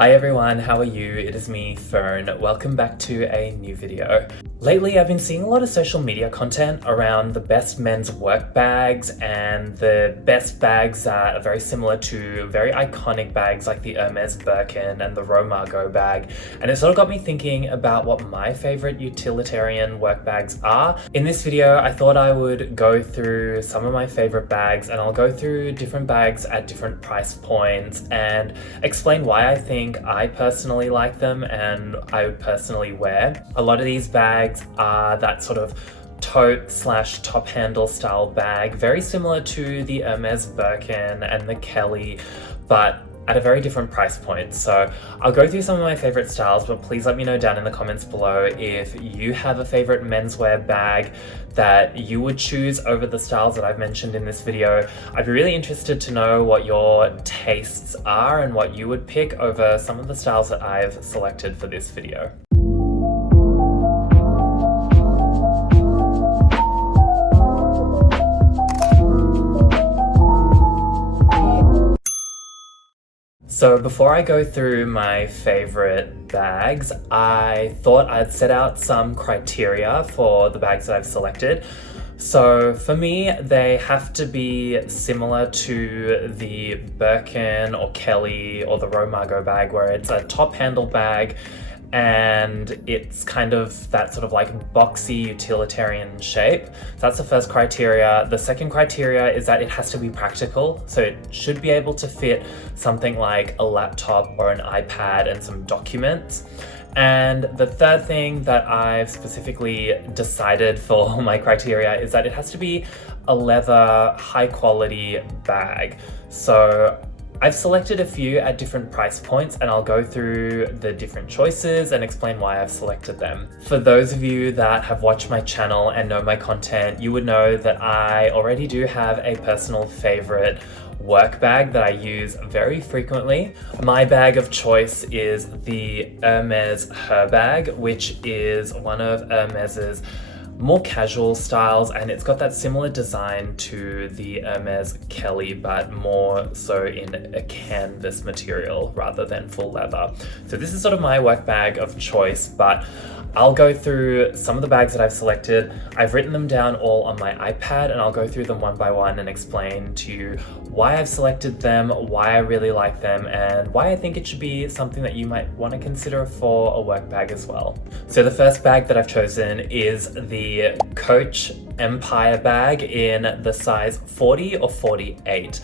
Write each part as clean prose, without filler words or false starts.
Hi everyone, how are you? It is me, Fern. Welcome back to a new video. Lately, I've been seeing a lot of social media content around the best men's work bags and the best bags that are very similar to very iconic bags like the Hermes Birkin and the Romago bag. And it sort of got me thinking about what my favorite utilitarian work bags are. In this video, I thought I would go through some of my favorite bags, and I'll go through different bags at different price points and explain why I think I personally like them and I would personally wear. A lot of these bags are that sort of tote slash top handle style bag, very similar to the Hermes Birkin and the Kelly, but at a very different price point. So I'll go through some of my favorite styles, but please let me know down in the comments below if you have a favorite menswear bag that you would choose over the styles that I've mentioned in this video. I'd be really interested to know what your tastes are and what you would pick over some of the styles that I've selected for this video. So before I go through my favorite bags, I thought I'd set out some criteria for the bags that I've selected. So for me, they have to be similar to the Birkin or Kelly or the Romago bag, where it's a top handle bag and it's kind of that sort of like boxy utilitarian shape. So that's the first criteria. The second criteria is that it has to be practical. So it should be able to fit something like a laptop or an iPad and some documents. And the third thing that I've specifically decided for my criteria is that it has to be a leather, high quality bag. So I've selected a few at different price points, and I'll go through the different choices and explain why I've selected them. For those of you that have watched my channel and know my content, you would know that I already do have a personal favorite work bag that I use very frequently. My bag of choice is the Hermes Herbag, which is one of Hermes's more casual styles, and it's got that similar design to the Hermes Kelly, but more so in a canvas material rather than full leather. So this is sort of my work bag of choice, but I'll go through some of the bags that I've selected. I've written them down all on my iPad, and I'll go through them one by one and explain to you why I've selected them, why I really like them, and why I think it should be something that you might want to consider for a work bag as well. So the first bag that I've chosen is the Coach Empire bag in the size 40 or 48.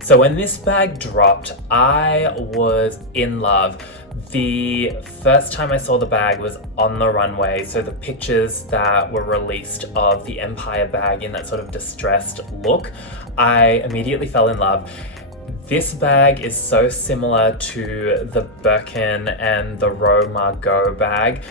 So when this bag dropped, I was in love. The first time I saw the bag was on the runway, so the pictures that were released of the Empire bag in that sort of distressed look, I immediately fell in love. This bag is so similar to the Birkin and the Romago bag,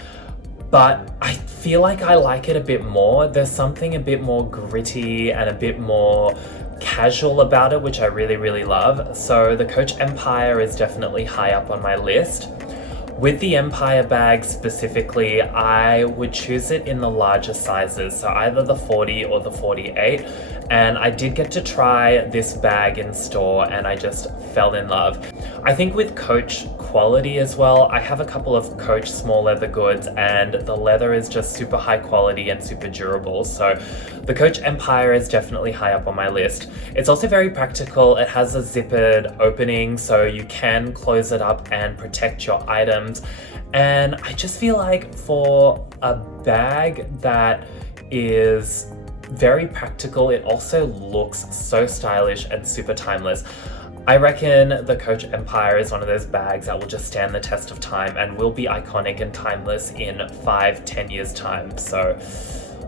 but I feel like I like it a bit more. There's something a bit more gritty and a bit more casual about it, which I really love. So the Coach Empire is definitely high up on my list. With the Empire bag specifically, I would choose it in the larger sizes, so either the 40 or the 48. And I did get to try this bag in store and I just fell in love. I think with Coach quality as well, I have a couple of Coach small leather goods and the leather is just super high quality and super durable. So the Coach Empire is definitely high up on my list. It's also very practical. It has a zippered opening so you can close it up and protect your items. And I just feel like for a bag that is very practical, it also looks so stylish and super timeless. I reckon the Coach Empire is one of those bags that will just stand the test of time and will be iconic and timeless in 5-10 years time. So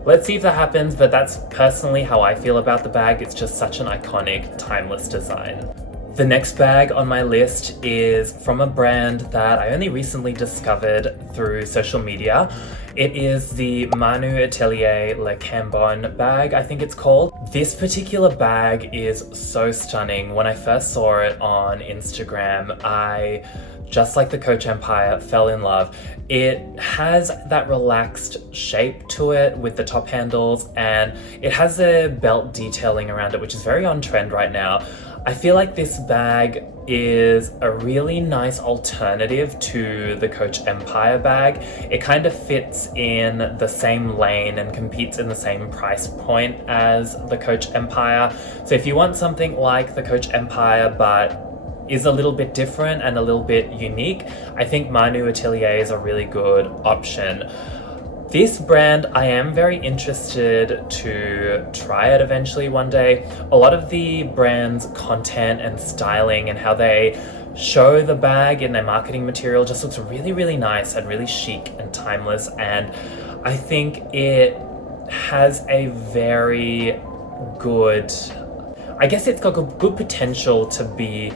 let's see if that happens, but that's personally how I feel about the bag. It's just such an iconic, timeless design. The next bag on my list is from a brand that I only recently discovered through social media. It is the Manu Atelier Le Cambon bag, I think it's called. This particular bag is so stunning. When I first saw it on Instagram, I just like the Coach Empire, fell in love. It has that relaxed shape to it with the top handles, and it has a belt detailing around it, which is very on trend right now. I feel like this bag is a really nice alternative to the Coach Empire bag. It kind of fits in the same lane and competes in the same price point as the Coach Empire. So if you want something like the Coach Empire but is a little bit different and a little bit unique, I think Manu Atelier is a really good option. This brand, I am very interested to try it eventually one day. A lot of the brand's content and styling and how they show the bag in their marketing material just looks really, really nice and really chic and timeless. And I think it has a very good, I guess it's got good potential to be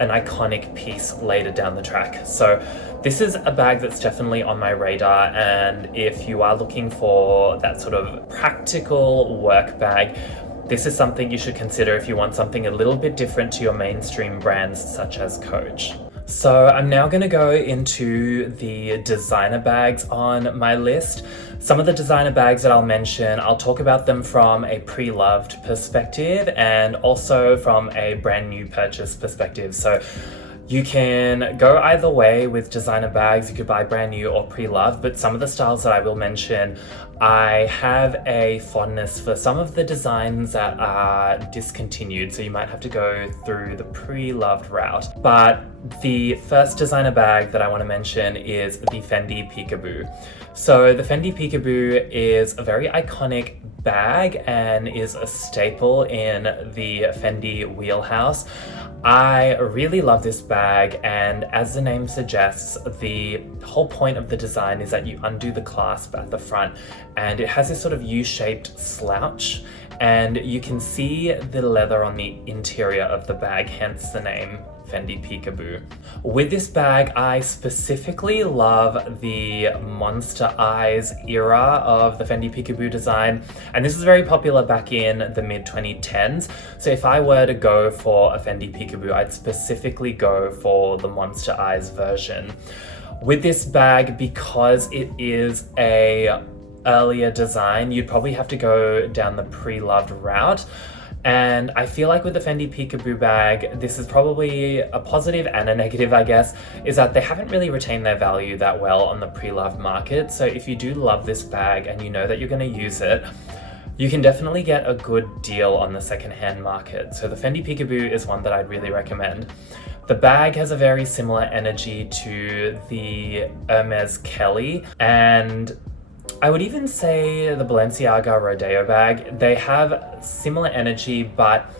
an iconic piece later down the track. So this is a bag that's definitely on my radar, and if you are looking for that sort of practical work bag, this is something you should consider if you want something a little bit different to your mainstream brands such as Coach. So I'm now going to go into the designer bags on my list. Some of the designer bags that I'll mention, I'll talk about them from a pre-loved perspective and also from a brand new purchase perspective. So you can go either way with designer bags. You could buy brand new or pre-loved, but some of the styles that I will mention, I have a fondness for some of the designs that are discontinued, so you might have to go through the pre-loved route. But the first designer bag that I want to mention is the Fendi Peekaboo. So the Fendi Peekaboo is a very iconic bag and is a staple in the Fendi wheelhouse. I really love this bag, and as the name suggests, the whole point of the design is that you undo the clasp at the front, and it has this sort of U-shaped slouch, and you can see the leather on the interior of the bag, hence the name Fendi Peekaboo. With this bag, I specifically love the monster eyes era of the Fendi Peekaboo design, and this was very popular back in the mid-2010s. So if I were to go for a Fendi Peekaboo, I'd specifically go for the monster eyes version. With this bag, because it is a earlier design, you'd probably have to go down the pre-loved route. And I feel like with the Fendi Peekaboo bag, this is probably a positive and a negative, I guess, is that they haven't really retained their value that well on the pre-loved market. So if you do love this bag and you know that you're going to use it, you can definitely get a good deal on the secondhand market. So the Fendi Peekaboo is one that I'd really recommend. The bag has a very similar energy to the Hermes Kelly, and I would even say the Balenciaga Rodeo bag. They have similar energy, but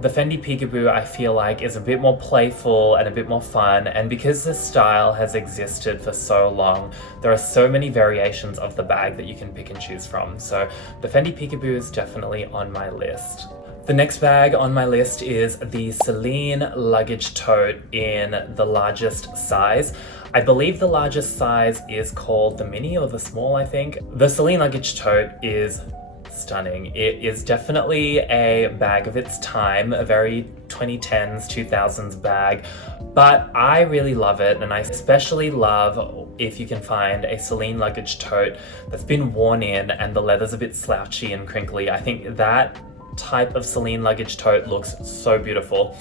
the Fendi Peekaboo, I feel like, is a bit more playful and a bit more fun, and because this style has existed for so long, there are so many variations of the bag that you can pick and choose from. So the Fendi Peekaboo is definitely on my list. The next bag on my list is the Celine Luggage Tote in the largest size. I believe the largest size is called the mini or the small, I think. The Celine Luggage Tote is stunning. It is definitely a bag of its time, a very 2010s, 2000s bag, but I really love it, and I especially love if you can find a Celine Luggage Tote that's been worn in and the leather's a bit slouchy and crinkly. I think that type of Celine Luggage Tote looks so beautiful.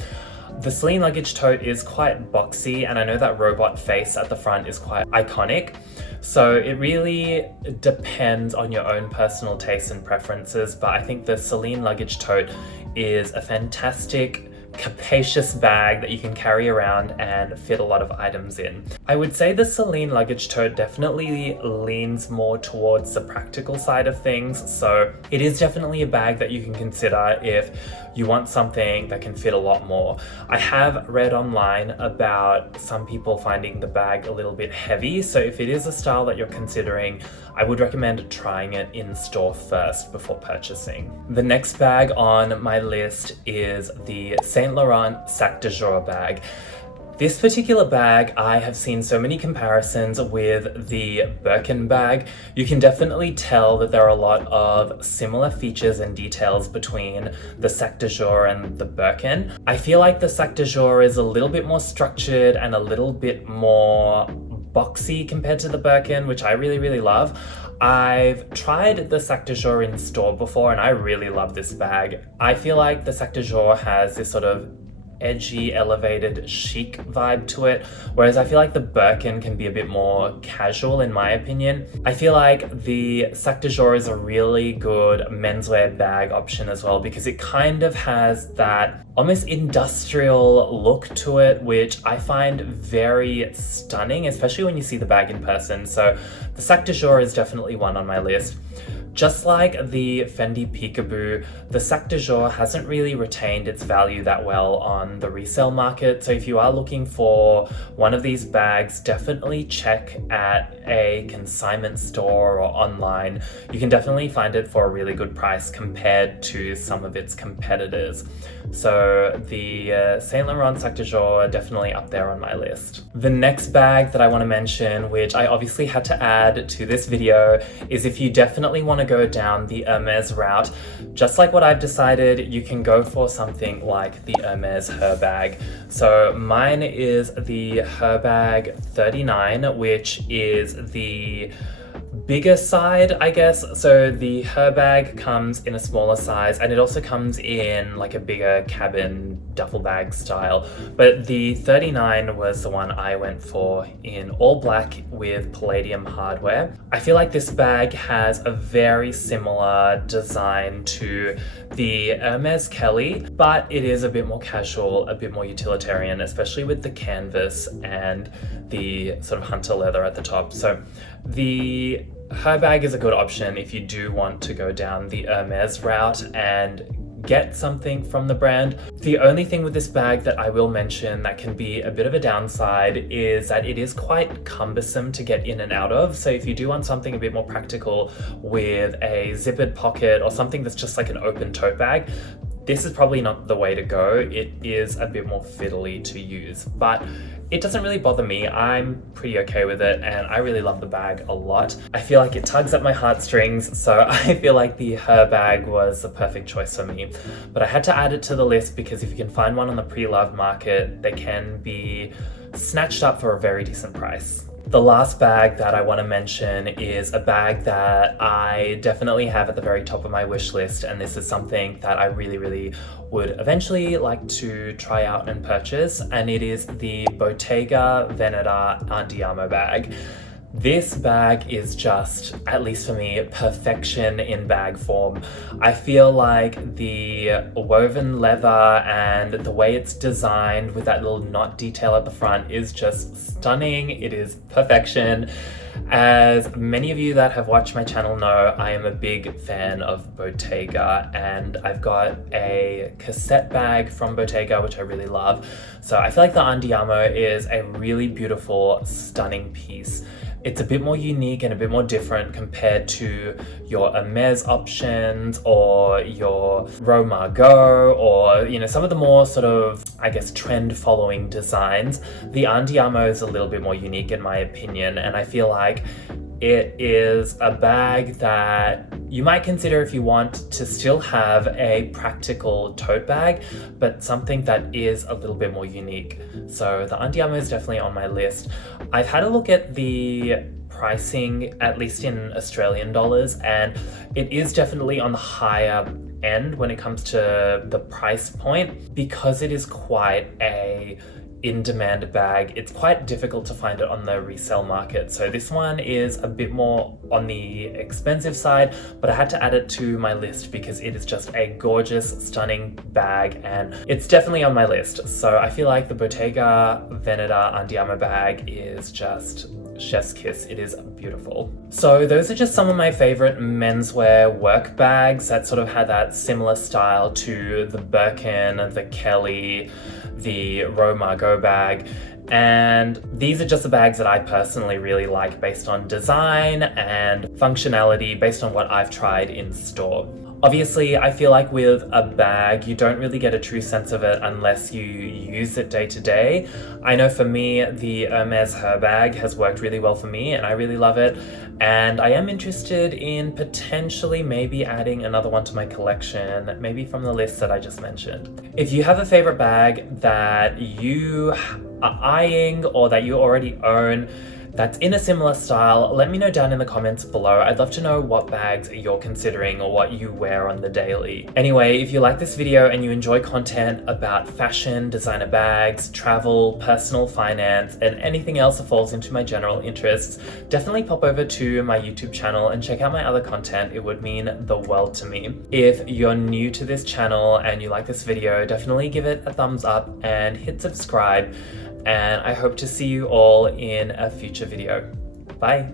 The Celine Luggage Tote is quite boxy, and I know that robot face at the front is quite iconic. So it really depends on your own personal tastes and preferences, but I think the Celine Luggage Tote is a fantastic, capacious bag that you can carry around and fit a lot of items in. I would say the Celine Luggage Tote definitely leans more towards the practical side of things, so it is definitely a bag that you can consider if you want something that can fit a lot more. I have read online about some people finding the bag a little bit heavy, so if it is a style that you're considering, I would recommend trying it in store first before purchasing. The next bag on my list is the Saint Laurent Sac de Jour bag. This particular bag, I have seen so many comparisons with the Birkin bag. You can definitely tell that there are a lot of similar features and details between the Sac de Jour and the Birkin. I feel like the Sac de Jour is a little bit more structured and a little bit more boxy compared to the Birkin, which I really, really love. I've tried the Sac de Jour in store before and I really love this bag. I feel like the Sac de Jour has this sort of edgy, elevated, chic vibe to it, whereas I feel like the Birkin can be a bit more casual in my opinion. I feel like the Sac de Jour is a really good menswear bag option as well because it kind of has that almost industrial look to it, which I find very stunning, especially when you see the bag in person. So the Sac de Jour is definitely one on my list. Just like the Fendi Peekaboo, the Sac de Jour hasn't really retained its value that well on the resale market. So if you are looking for one of these bags, definitely check at a consignment store or online. You can definitely find it for a really good price compared to some of its competitors. So the Saint Laurent Sac de Jour are definitely up there on my list. The next bag that I want to mention, which I obviously had to add to this video, is if you definitely want to go down the Hermes route, just like what I've decided, you can go for something like the Hermes Herbag. So mine is the Herbag 39, which is the bigger side, I guess. So the Herbag comes in a smaller size and it also comes in like a bigger cabin duffel bag style. But the 39 was the one I went for in all black with palladium hardware. I feel like this bag has a very similar design to the Hermes Kelly, but it is a bit more casual, a bit more utilitarian, especially with the canvas and the sort of hunter leather at the top. So the Herbag is a good option if you do want to go down the Hermes route and get something from the brand. The only thing with this bag that I will mention that can be a bit of a downside is that it is quite cumbersome to get in and out of. So if you do want something a bit more practical with a zippered pocket or something that's just like an open tote bag, this is probably not the way to go. It is a bit more fiddly to use, but it doesn't really bother me. I'm pretty okay with it and I really love the bag a lot. I feel like it tugs at my heartstrings, so I feel like the Herbag was the perfect choice for me. But I had to add it to the list because if you can find one on the pre-loved market, they can be snatched up for a very decent price. The last bag that I want to mention is a bag that I definitely have at the very top of my wish list, and this is something that I really, really would eventually like to try out and purchase, and it is the Bottega Veneta Andiamo bag. This bag is just, at least for me, perfection in bag form. I feel like the woven leather and the way it's designed with that little knot detail at the front is just stunning. It is perfection. As many of you that have watched my channel know, I am a big fan of Bottega and I've got a cassette bag from Bottega, which I really love. So I feel like the Andiamo is a really beautiful, stunning piece. It's a bit more unique and a bit more different compared to your Hermes options or your Romago or, you know, some of the more sort of, I guess, trend following designs. The Andiamo is a little bit more unique in my opinion, and I feel like it is a bag that you might consider if you want to still have a practical tote bag, but something that is a little bit more unique. So the Andiamo is definitely on my list. I've had a look at the pricing, at least in Australian dollars, and it is definitely on the higher end when it comes to the price point because it is quite a in-demand bag. It's quite difficult to find it on the resale market. So this one is a bit more on the expensive side, but I had to add it to my list because it is just a gorgeous, stunning bag and it's definitely on my list. So I feel like the Bottega Veneta Andiamo bag is just chef's kiss. It is beautiful. So those are just some of my favorite menswear work bags that sort of had that similar style to the Birkin, the Kelly, the Romago bag, and these are just the bags that I personally really like based on design and functionality based on what I've tried in store. Obviously, I feel like with a bag, you don't really get a true sense of it unless you use it day to day. I know for me, the Hermes Herbag has worked really well for me and I really love it. And I am interested in potentially maybe adding another one to my collection, maybe from the list that I just mentioned. If you have a favorite bag that you are eyeing or that you already own, that's in a similar style, let me know down in the comments below. I'd love to know what bags you're considering or what you wear on the daily. Anyway, if you like this video and you enjoy content about fashion, designer bags, travel, personal finance, and anything else that falls into my general interests, definitely pop over to my YouTube channel and check out my other content. It would mean the world to me. If you're new to this channel and you like this video, definitely give it a thumbs up and hit subscribe. And I hope to see you all in a future video. Bye.